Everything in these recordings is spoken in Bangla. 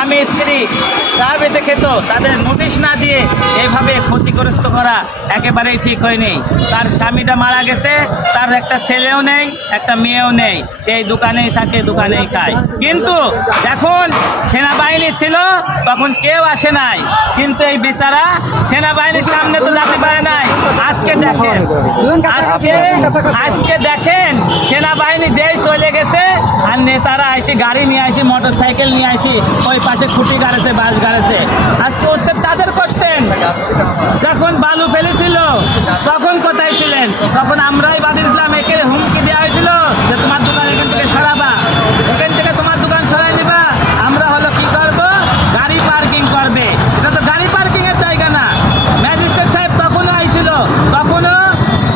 স্বামী স্ত্রী চা বেঁচে খেত, তাদের নোটিশ না দিয়ে এইভাবে ক্ষতিগ্রস্ত করা একেবারেই ঠিক হয়নি। তার স্বামীটা মারা গেছে, তার একটা ছেলেও নেই, একটা মেয়েও নেই, সেই দোকানেই থাকে, দোকানেই খায়। কিন্তু যখন সেনাবাহিনী ছিল তখন কেউ আসে নাই, কিন্তু এই বেচারা সেনাবাহিনীর সামনে তো যেতে পারে নাই। আজকে দেখেন, আজকে দেখেন সেনাবাহিনী যেই চলে গেছে আর নেতারা আসি গাড়ি নিয়ে আসি, মোটর সাইকেল নিয়ে আসি ওই পাশে খুঁটি গাড়েছে, বাস গাড়েছে। আজকে হচ্ছে তাদের কষ্টেন। যখন বালু ফেলেছিল তখন কোথায় ছিলেন? তখন আমরাই বাদিয়েছিলাম, একে হুমকি দেওয়া হয়েছিল যে তোমার দোকান এখান থেকে সরাবা, এখান থেকে তোমার দোকান সরাই দিবা। আমরা হলো কি করবো, গাড়ি পার্কিং করবে। এটা তো গাড়ি পার্কিং এর জায়গা না। ম্যাজিস্ট্রেট সাহেব তখনও আইছিল, তখনও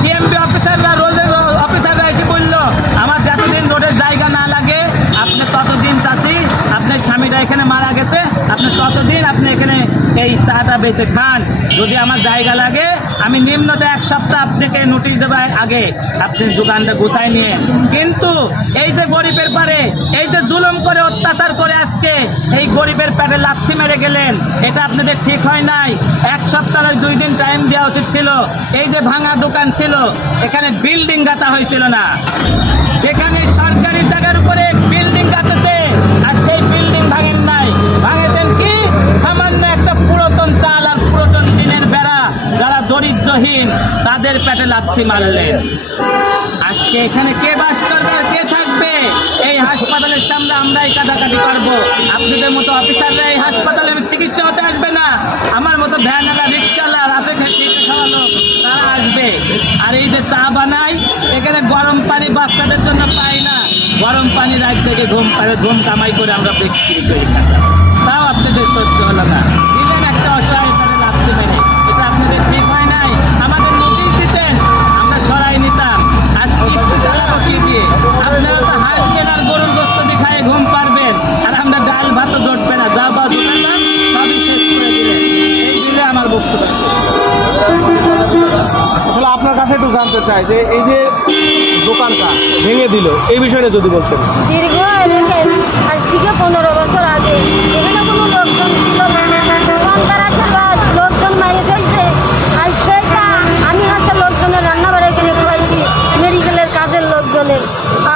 সিএমবি অফিসাররা, রোডের অফিসাররা এসে বললো আমার যতদিন রোডের জায়গা না লাগে আপনি ততদিন চাচি, আপনার স্বামীরা এখানে মারা গেছে, আপনি ততদিন আপনি এখানে এই চাটা বেঁচে খান। যদি আমার জায়গা লাগে আমি নিম্নত 1 সপ্তাহ আপনাকে নোটিশ দেবো আগে, আপনি দোকানটা গুছাই নিয়ে। কিন্তু এই যে গরিবের পারে এই যে জুলুম করে অত্যাচার করে আজকে এই গরিবের পেটে লাথি মেরে গেলেন, এটা আপনাদের ঠিক হয় নাই। 1 সপ্তাহ 2 দিন টাইম দেওয়া উচিত ছিল। এই যে ভাঙা দোকান ছিল, এখানে বিল্ডিং গাঁথা হয়েছিল না, যেখানে সরকারি জায়গার উপরে বিল্ডিং গাঁথেছে আর সেই বিল্ডিং ভাঙেন নাই। ভাঙেছেন কি? সামান্য একটা পুরাতন চাল আর পুরাতন টিনের বেড়া। যারা দরিদ্রহীন তাদের পেটে লাথি মারলেন। আজকে এখানে কে বাস করবে আর কে থাকবে? এই হাসপাতালের সামনে আমরাই কাটাকাটি করবো। আপনাদের মতো অফিসাররা এই হাসপাতালে চিকিৎসা হতে আসবে না। আমার মতো ভ্যানওয়ালা, রিক্সাওয়ালা, রাতে খেতে খাওয়া লোক তারা আসবে। আর এই যে চা বানাই, এখানে গরম পানি বাচ্চাদের জন্য পাই না। গরম পানি রাত থেকে ঘুম কামাই করে আমরা বিক্রি করি, তাও আপনাদের সহ্য হলো না। দিলেন একটা অসহায় তাদের লাথি মেরে। এটা আপনাদের ঠিক হয় নাই। আমাদের নোটিশ দিতেন, আমরা সরাই নিতাম। আজকে কি দিয়ে আপনারা তো হাত দিয়ে আর গরুর গোস্ত দিয়ে খায় ঘুম পারবেন, আর আমরা ডাল ভাতও জটবে না, যা বা দোকানদার সবই শেষ করে দিলেন। এই দিলে আমার বক্তব্য। আসলে আপনার কাছে একটু জানতে চাই যে এই যে দোকানটা ভেঙে দিল, এই বিষয়টা যদি বলতেন। দীর্ঘ দেখেন আজ থেকে 15 বছর আগে এখানে কোনো লোকজন ছিল না। সন্ত্রাসের বাস লোকজন মারি ফেলছে। আর সেটা আমি হচ্ছে লোকজনের রান্নাবাড়ি এখানে খাওয়াইছি, মেডিকেলের কাজের লোকজনের।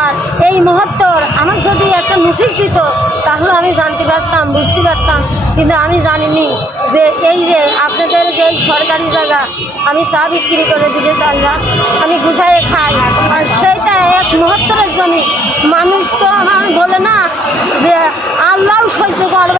আর এই মুহূর্তর আমার যদি একটা নোটিশ দিত তাহলে আমি জানতে পারতাম, বুঝতে পারতাম। কিন্তু আমি জানিনি যে এই যে আপনাদের যে সরকারি জায়গা আমি চা বিক্রি করে দিতে চাই না, আমি গুছাইয়ে খাই। আর সেইটা 1 মুহূর্তের জমি। মানুষ তো বলে না যে আল্লাহ সহ্য করবে।